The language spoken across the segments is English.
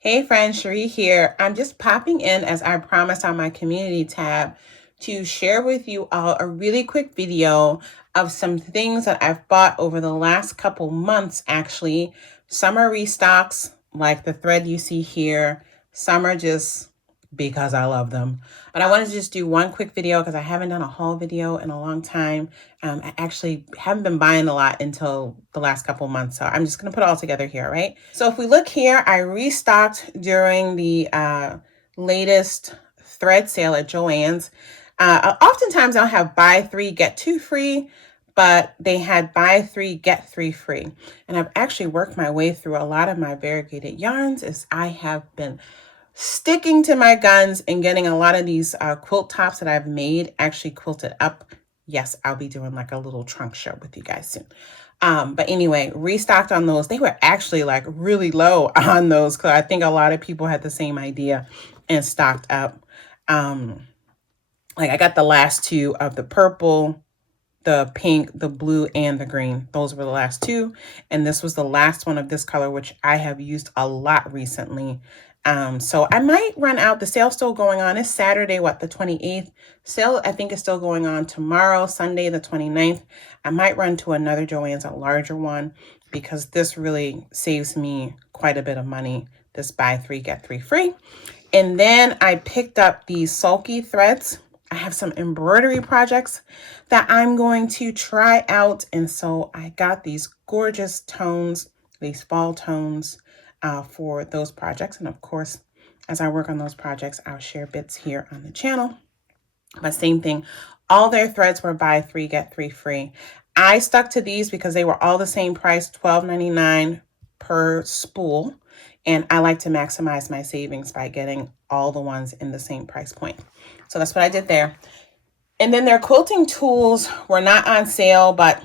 Hey friends, Cherie here. I'm just popping in as I promised on my community tab to share with you all a really quick video of some things that I've bought over the last couple months actually. Some are restocks like the thread you see here. Some are just because I love them. But I wanted to just do one quick video because I haven't done a haul video in a long time. I actually haven't been buying a lot until the last couple months. So I'm just going to put it all together here, right? So if we look here, I restocked during the latest thread sale at Joann's. Oftentimes I'll have buy three, get two free, but they had buy three, get three free. And I've actually worked my way through a lot of my variegated yarns as I have been sticking to my guns and getting a lot of these quilt tops that I've made actually quilted up. Yes, I'll be doing like a little trunk show with you guys soon. But anyway, restocked on those. They were actually like really low on those because I think a lot of people had the same idea and stocked up. Like I got the last two of the purple, the pink, the blue, and the green. Those were the last two. And this was the last one of this color, which I have used a lot recently. So I might run out. The sale's still going on. It's Saturday, what, the 28th. Sale, I think, is still going on tomorrow, Sunday, the 29th. I might run to another Joann's, a larger one, because this really saves me quite a bit of money. This buy three, get three free. And then I picked up these sulky threads. I have some embroidery projects that I'm going to try out. And so I got these gorgeous tones, these fall tones for those projects. And of course, as I work on those projects, I'll share bits here on the channel. But same thing, all their threads were buy three, get three free. I stuck to these because they were all the same price, $12.99 per spool. And I like to maximize my savings by getting all the ones in the same price point. So that's what I did there. And then their quilting tools were not on sale, but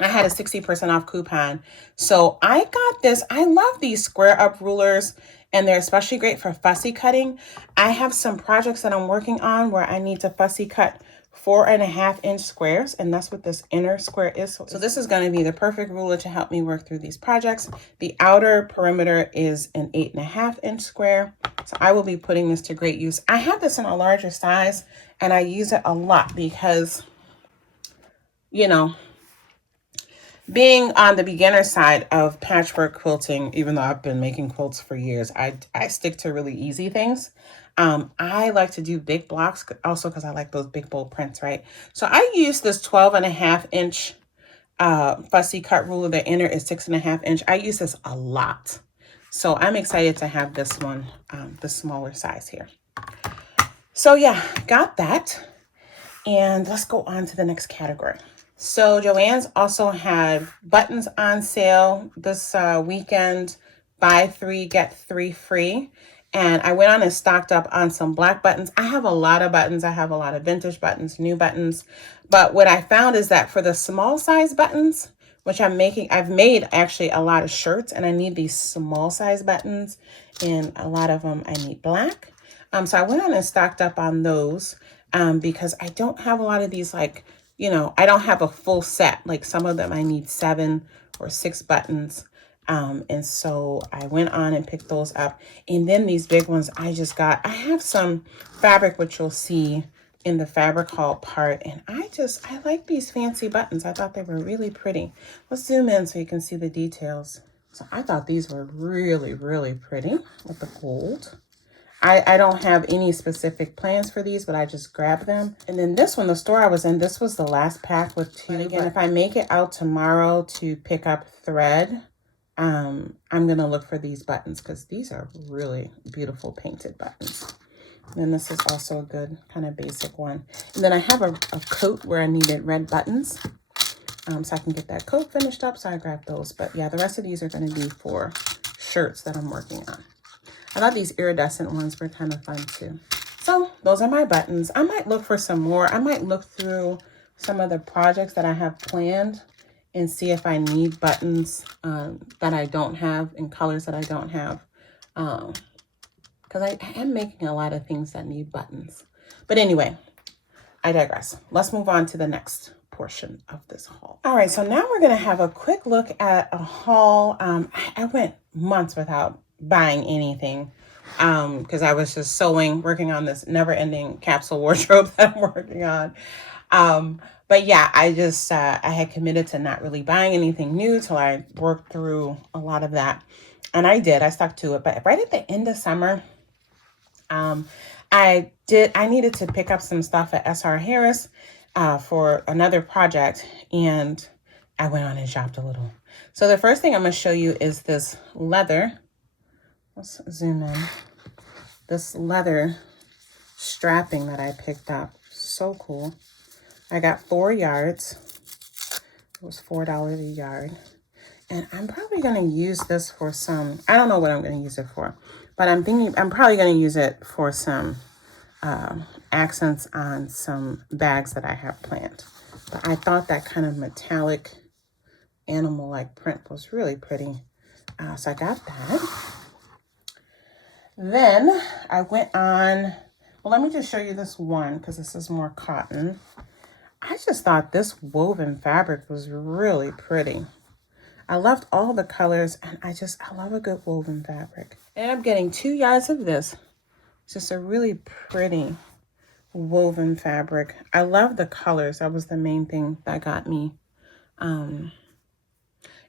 I had a 60% off coupon. So I got this. I love these square up rulers, and they're especially great for fussy cutting. I have some projects that I'm working on where I need to fussy cut 4.5-inch squares, and that's what this inner square is. So this is going to be the perfect ruler to help me work through these projects. The outer perimeter is an 8.5-inch square. So I will be putting this to great use. I have this in a larger size, and I use it a lot because, you know, being on the beginner side of patchwork quilting, even though I've been making quilts for years, I stick to really easy things. I like to do big blocks also because I like those big bold prints, right? So I use this 12.5-inch fussy cut ruler. The inner is 6.5-inch. I use this a lot. So I'm excited to have this one, the smaller size here. So yeah, got that. And let's go on to the next category. So Joann's also had buttons on sale this weekend, buy three, get three free. And I went on and stocked up on some black buttons. I have a lot of buttons. I have a lot of vintage buttons, new buttons. But what I found is that for the small size buttons, which I've made actually a lot of shirts, and I need these small size buttons, and a lot of them I need black. So I went on and stocked up on those because I don't have a lot of these, like, you know, I don't have a full set. Like some of them I need 7 or 6 buttons. And so I went on and picked those up. And then these big ones I have some fabric, which you'll see in the fabric haul part. And I like these fancy buttons. I thought they were really pretty. Let's zoom in so you can see the details. So I thought these were really, really pretty with the gold. I don't have any specific plans for these, but I just grabbed them. And then this one, the store I was in, this was the last pack with 2. Again, if I make it out tomorrow to pick up thread, I'm going to look for these buttons because these are really beautiful painted buttons. And then this is also a good kind of basic one. And then I have a coat where I needed red buttons. So I can get that coat finished up. So I grabbed those. But yeah, the rest of these are going to be for shirts that I'm working on. I thought these iridescent ones were kind of fun too. So those are my buttons. I might look for some more. I might look through some of the projects that I have planned and see if I need buttons that I don't have in colors that I don't have. Because I am making a lot of things that need buttons. But anyway, I digress. Let's move on to the next portion of this haul. All right, so now we're going to have a quick look at a haul. I went months without buying anything because I was just sewing, working on this never-ending capsule wardrobe that I'm working on. But yeah, I had committed to not really buying anything new till I worked through a lot of that. And I did, I stuck to it. But right at the end of summer, um, I needed to pick up some stuff at SR Harris for another project, and I went on and shopped a little. So the first thing I'm going to show you is this leather. Let's zoom in. This leather strapping that I picked up. So cool. I got 4 yards. It was $4 a yard. And I'm probably going to use this for some, I don't know what I'm going to use it for, but I'm thinking I'm probably going to use it for some accents on some bags that I have planned. But I thought that kind of metallic animal-like print was really pretty. So I got that. Then I went on, well, let me just show you this one because this is more cotton. I just thought this woven fabric was really pretty. I loved all the colors, and I love a good woven fabric. And I'm getting 2 yards of this. It's just a really pretty woven fabric. I love the colors. That was the main thing that got me.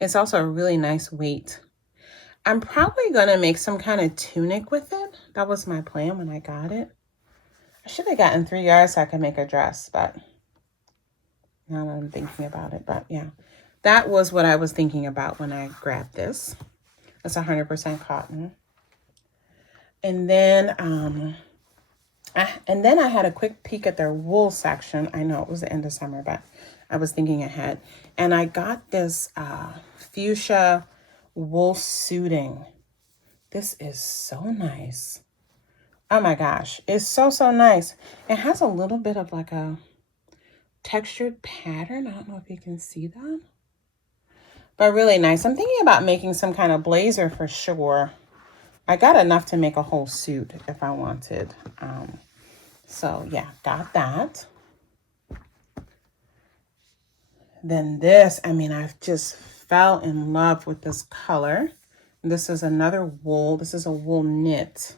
It's also a really nice weight. I'm probably going to make some kind of tunic with it. That was my plan when I got it. I should have gotten 3 yards so I could make a dress, but now that I'm thinking about it. But yeah, that was what I was thinking about when I grabbed this. It's 100% cotton. And then I had a quick peek at their wool section. I know it was the end of summer, but I was thinking ahead. And I got this fuchsia wool suiting. This is so nice. Oh my gosh, it's so nice. It has a little bit of like a textured pattern. I don't know if you can see that, but really nice. I'm thinking about making some kind of blazer for sure. I got enough to make a whole suit if I wanted. So yeah, got that. Then this, I mean, I've just fell in love with this color. This is another wool. This is a wool knit.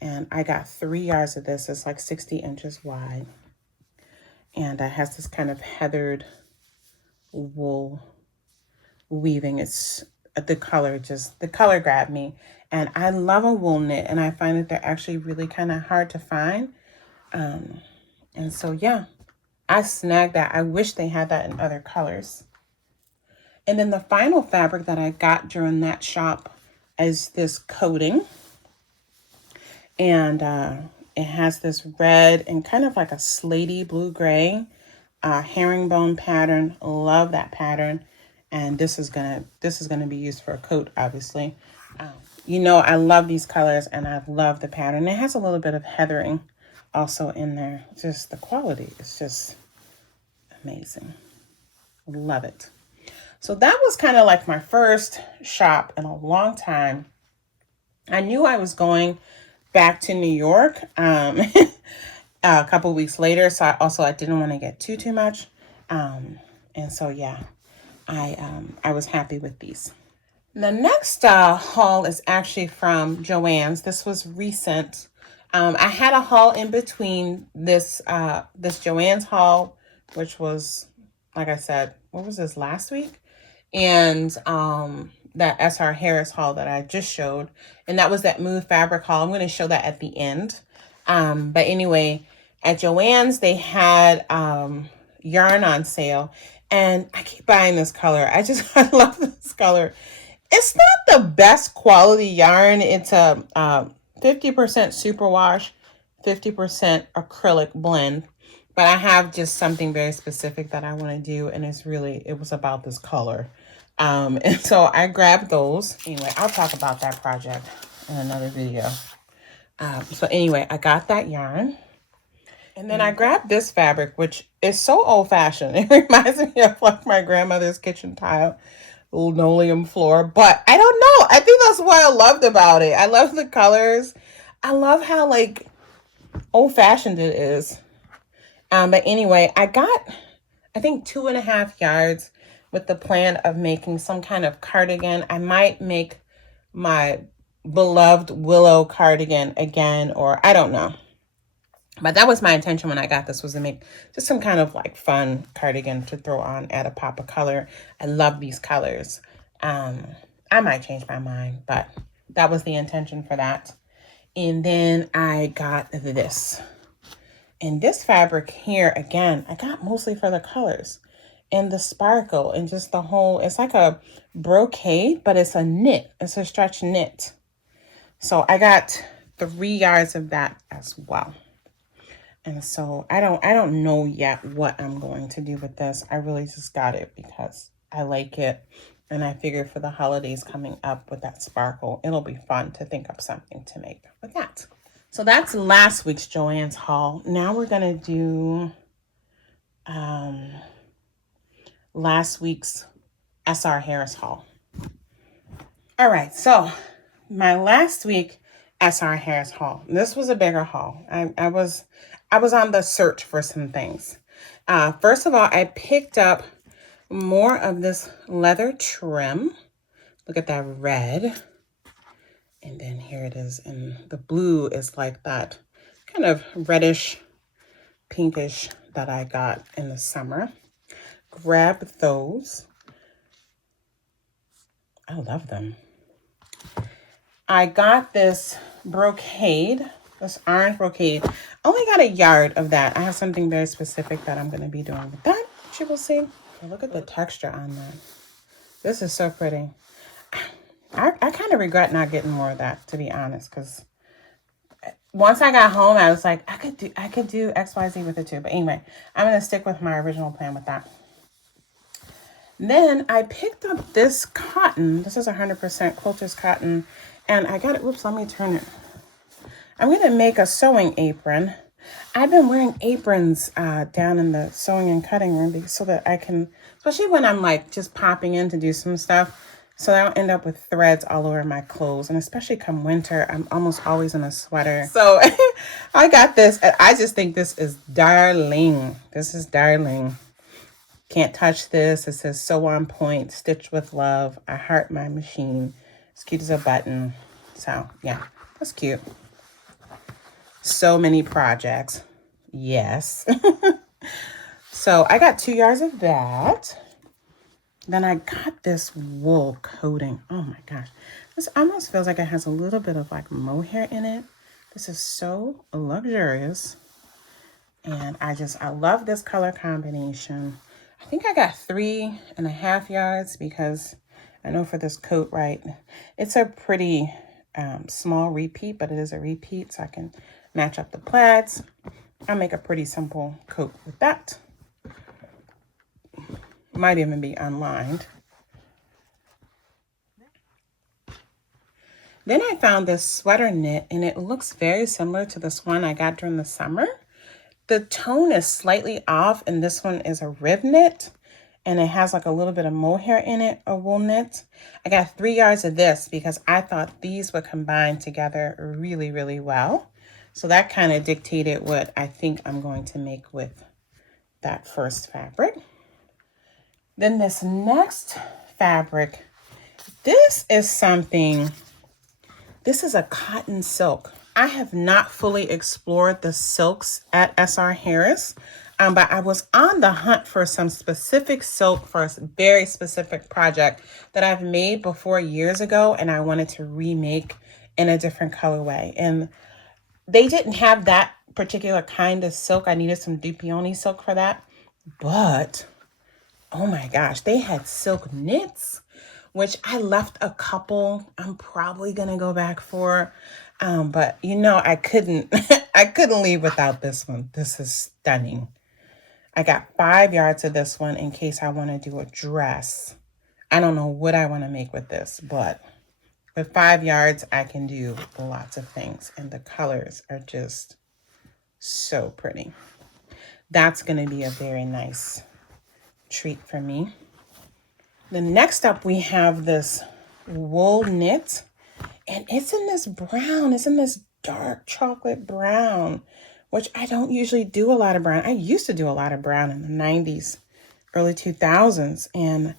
And I got 3 yards of this. It's like 60 inches wide. And it has this kind of heathered wool weaving. It's the color grabbed me. And I love a wool knit. And I find that they're actually really kind of hard to find. And so, yeah, I snagged that. I wish they had that in other colors. And then the final fabric that I got during that shop is this coating. And it has this red and kind of like a slatey blue-gray herringbone pattern. Love that pattern. And this is gonna be used for a coat, obviously. You know, I love these colors, and I love the pattern. It has a little bit of heathering also in there. Just the quality is just amazing. Love it. So that was kind of like my first shop in a long time. I knew I was going back to New York a couple weeks later, so I didn't want to get too much. And so yeah, I was happy with these. The next haul is actually from Joann's. This was recent. I had a haul in between this Joann's haul, which was, like I said, what was this, last week? And that SR Harris haul that I just showed. And that was that Move Fabric haul. I'm going to show that at the end. But anyway, at Joann's, they had yarn on sale. And I keep buying this color. I love this color. It's not the best quality yarn. It's a 50% superwash, 50% acrylic blend. But I have just something very specific that I want to do. And it was about this color. And so I grabbed those. Anyway, I'll talk about that project in another video. So anyway, I got that yarn. And then I grabbed this fabric, which is so old-fashioned. It reminds me of like my grandmother's kitchen tile, linoleum floor. But I don't know. I think that's what I loved about it. I love the colors. I love how like old-fashioned it is. But anyway, I got, I think, 2.5 yards with the plan of making some kind of cardigan. I might make my beloved willow cardigan again, or I don't know. But that was my intention when I got this, was to make just some kind of like fun cardigan to throw on, add a pop of color. I love these colors. I might change my mind, but that was the intention for that. And then I got this. And this fabric here, again, I got mostly for the colors and the sparkle and just the whole, it's like a brocade, but it's a knit. It's a stretch knit. So I got 3 yards of that as well. And so I don't know yet what I'm going to do with this. I really just got it because I like it. And I figured for the holidays coming up with that sparkle, it'll be fun to think of something to make with that. So that's last week's Joann's haul. Now we're going to do last week's SR Harris haul. All right, so my last week SR Harris haul. This was a bigger haul. I was on the search for some things. First of all, I picked up more of this leather trim. Look at that red. And then here it is. And the blue is like that kind of reddish, pinkish that I got in the summer. Grab those. I love them. I got this brocade, this orange brocade. Only got a yard of that. I have something very specific that I'm going to be doing with that, which you will see. Look at the texture on that. This is so pretty. I kind of regret not getting more of that, to be honest, because once I got home, I was like, I could do XYZ with it too. But anyway, I'm going to stick with my original plan with that. Then I picked up this cotton. This is 100% quilter's cotton. And I got it. Whoops, let me turn it. I'm going to make a sewing apron. I've been wearing aprons down in the sewing and cutting room so that I can, especially when I'm like just popping in to do some stuff, so I don't end up with threads all over my clothes. And especially come winter, I'm almost always in a sweater. So I got this. And I just think this is darling. This is darling. Can't touch this. It says sew on point, stitch with love. I heart my machine. It's cute as a button. So yeah, that's cute. So many projects. Yes. So I got 2 yards of that. Then I got this wool coating. Oh my gosh. This almost feels like it has a little bit of like mohair in it. This is so luxurious. And I love this color combination. I think I got 3.5 yards because I know for this coat, right, it's a pretty small repeat, but it is a repeat, so I can match up the plaids. I'll make a pretty simple coat with that. Might even be unlined. Then I found this sweater knit, and it looks very similar to this one I got during the summer. The tone is slightly off, and this one is a rib knit, and it has like a little bit of mohair in it, a wool knit. I got 3 yards of this because I thought these would combine together really, really well. So that kind of dictated what I think I'm going to make with that first fabric. Then this next fabric, this is a cotton silk. I have not fully explored the silks at SR Harris, but I was on the hunt for some specific silk for a very specific project that I've made before years ago, and I wanted to remake in a different colorway. And they didn't have that particular kind of silk. I needed some Dupioni silk for that. But, oh my gosh, they had silk knits, which I left a couple. I'm probably going to go back for. But you know, I couldn't leave without this one. This is stunning. I got 5 yards of this one in case I want to do a dress. I don't know what I want to make with this, but with 5 yards, I can do lots of things. And the colors are just so pretty. That's going to be a very nice treat for me. Then next up, we have this wool knit. And it's in this brown. It's in this dark chocolate brown, which I don't usually do a lot of brown. I used to do a lot of brown in the 90s, early 2000s. And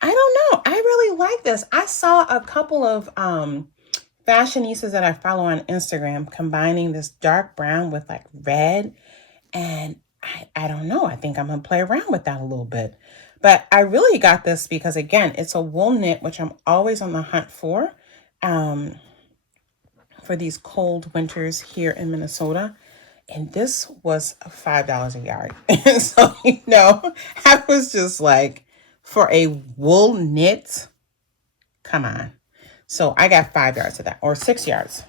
I don't know. I really like this. I saw a couple of fashionistas that I follow on Instagram combining this dark brown with like red. And I don't know. I think I'm going to play around with that a little bit. But I really got this because, again, it's a wool knit, which I'm always on the hunt um, for these cold winters here in Minnesota. And this was $5 a yard. And so, I was just like, for a wool knit, come on. So I got 5 yards of that, or 6 yards,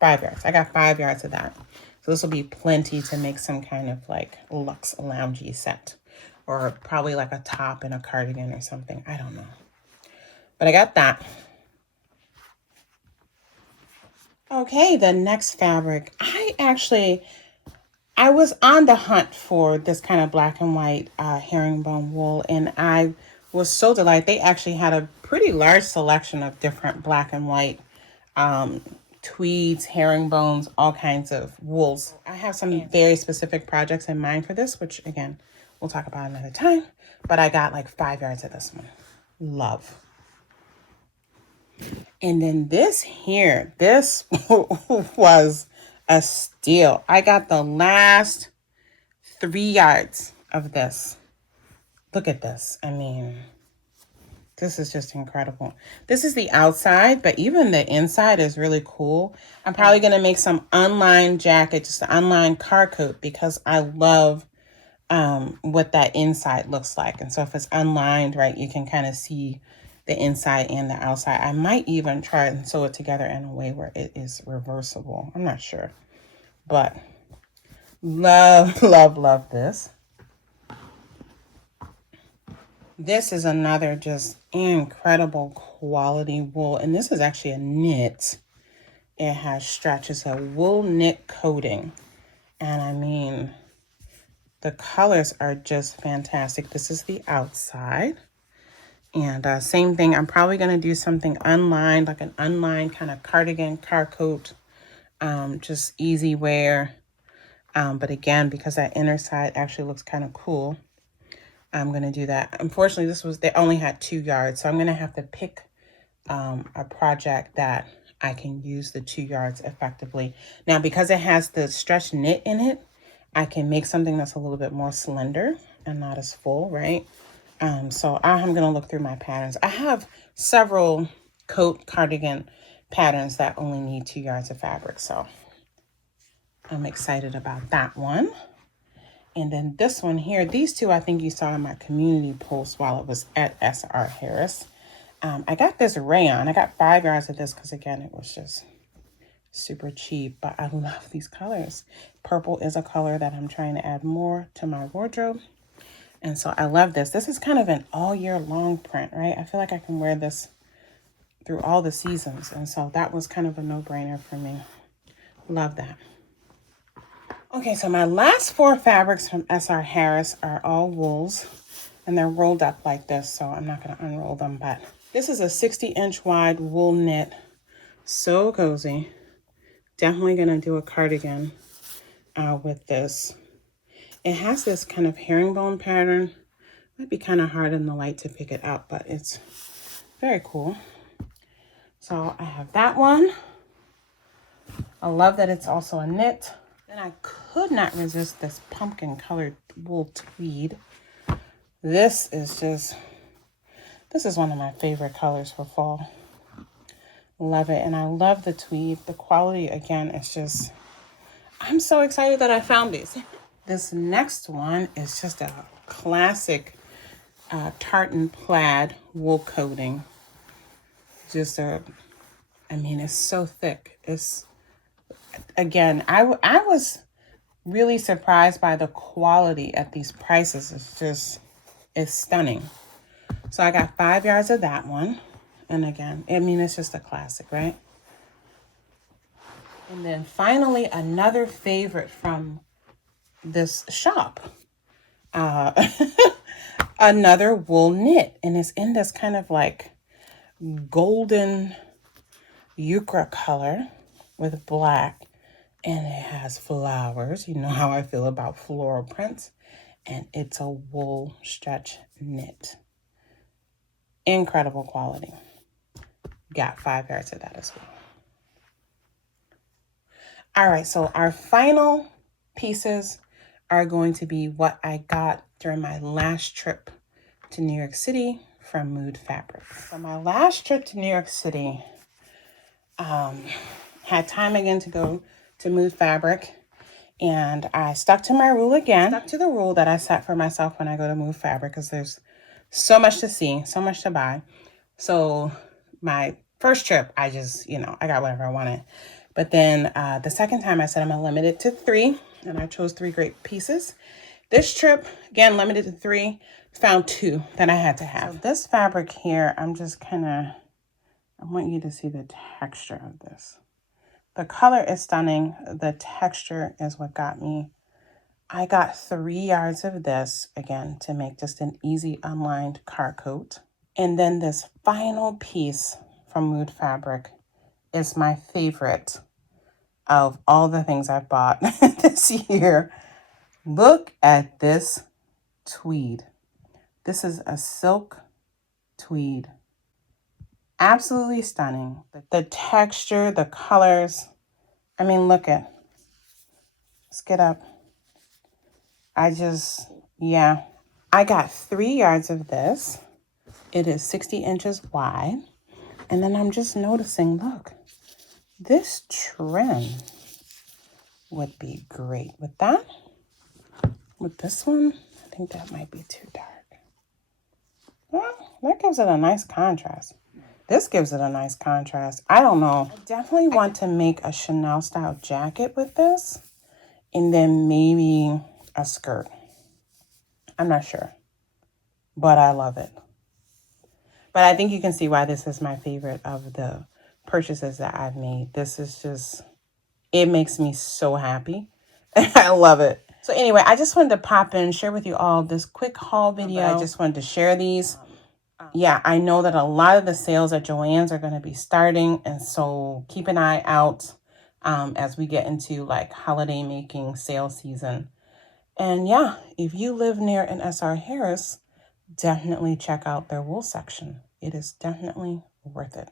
5 yards. I got 5 yards of that. So this will be plenty to make some kind of like luxe loungy set, or probably like a top and a cardigan or something. I don't know. But I got that. Okay, the next fabric. I was on the hunt for this kind of black and white herringbone wool, and I was so delighted. They actually had a pretty large selection of different black and white tweeds, herringbones, all kinds of wools. I have some very specific projects in mind for this, which again, we'll talk about another time. But I got like 5 yards of this one. Love. And then this here, this was a steal. I got the last 3 yards of this. Look at this. I mean, this is just incredible. This is the outside, but even the inside is really cool. I'm probably going to make some unlined jacket, just an unlined car coat, because I love what that inside looks like. And so if it's unlined, right, you can kind of see the inside and the outside. I might even try and sew it together in a way where it is reversible. I'm not sure, but love, love, love this. This is another just incredible quality wool. And this is actually a knit. It has stretch. It's a wool knit coating. And I mean, the colors are just fantastic. This is the outside. And same thing. I'm probably going to do something unlined, like an unlined kind of cardigan, car coat. Just easy wear. But again, because that inner side actually looks kind of cool, I'm going to do that. Unfortunately, they only had 2 yards. So I'm going to have to pick a project that I can use the 2 yards effectively. Now, because it has the stretch knit in it, I can make something that's a little bit more slender and not as full, right? So I'm going to look through my patterns. I have several coat cardigan patterns that only need 2 yards of fabric. So I'm excited about that one. And then this one here, these two I think you saw in my community post while it was at SR Harris. I got this rayon. I got 5 yards of this because, again, it was just super cheap. But I love these colors. Purple is a color that I'm trying to add more to my wardrobe. And so I love this. This is kind of an all year long print, right? I feel like I can wear this through all the seasons. And so that was kind of a no-brainer for me. Love that. Okay, so my last 4 fabrics from SR Harris are all wools, and they're rolled up like this, so I'm not going to unroll them, but this is a 60-inch wide wool knit. So cozy. Definitely going to do a cardigan with this. It has this kind of herringbone pattern. Might be kind of hard in the light to pick it out, but it's very cool. So I have that one. I love that it's also a knit. Then I could not resist this pumpkin colored wool tweed. This is one of my favorite colors for fall. Love it. And I love the tweed. The quality, again, is just, I'm so excited that I found these. This next one is just a classic tartan plaid wool coating. It's so thick. Again, I was really surprised by the quality at these prices. It's stunning. So I got 5 yards of that one. And again, it's just a classic, right? And then finally, another favorite from this shop. Another wool knit. And it's in this kind of like golden yucca color with black. And it has flowers. You know how I feel about floral prints. And it's a wool stretch knit. Incredible quality. Got 5 yards of that as well. All right, so our final pieces are going to be what I got during my last trip to New York City from Mood Fabric. So my last trip to New York City, had time again to go to Mood Fabric, and I stuck to my rule again. Stuck to the rule that I set for myself when I go to Mood Fabric, because there's so much to see, so much to buy. So my first trip, I just, I got whatever I wanted. But then the second time I said I'm gonna limit it to 3, and I chose 3 great pieces. This trip, again, limited to 3, found 2 that I had to have. So this fabric here, I want you to see the texture of this. The color is stunning. The texture is what got me. I got 3 yards of this, again, to make just an easy unlined car coat. And then this final piece from Mood Fabric is my favorite of all the things I've bought this year. Look at this tweed. This is a silk tweed. Absolutely stunning. The texture, the colors. I mean, look at. Let's get up. Yeah. I got 3 yards of this. It is 60 inches wide. And then I'm just noticing, look, this trim would be great with that. With this one, I think that might be too dark. Well, that gives it a nice contrast. This gives it a nice contrast. I don't know. I definitely want to make a Chanel style jacket with this, and then maybe a skirt. I'm not sure, but I love it. But I think you can see why this is my favorite of the purchases that I've made. This is just, it makes me so happy. I love it. So anyway, I just wanted to pop in, share with you all this quick haul video. I just wanted to share these. Yeah, I know that a lot of the sales at Joann's are going to be starting. And so keep an eye out as we get into like holiday making sale season. And yeah, if you live near an SR Harris, definitely check out their wool section. It is definitely worth it.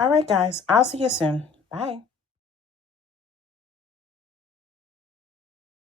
All right, guys, I'll see you soon. Bye.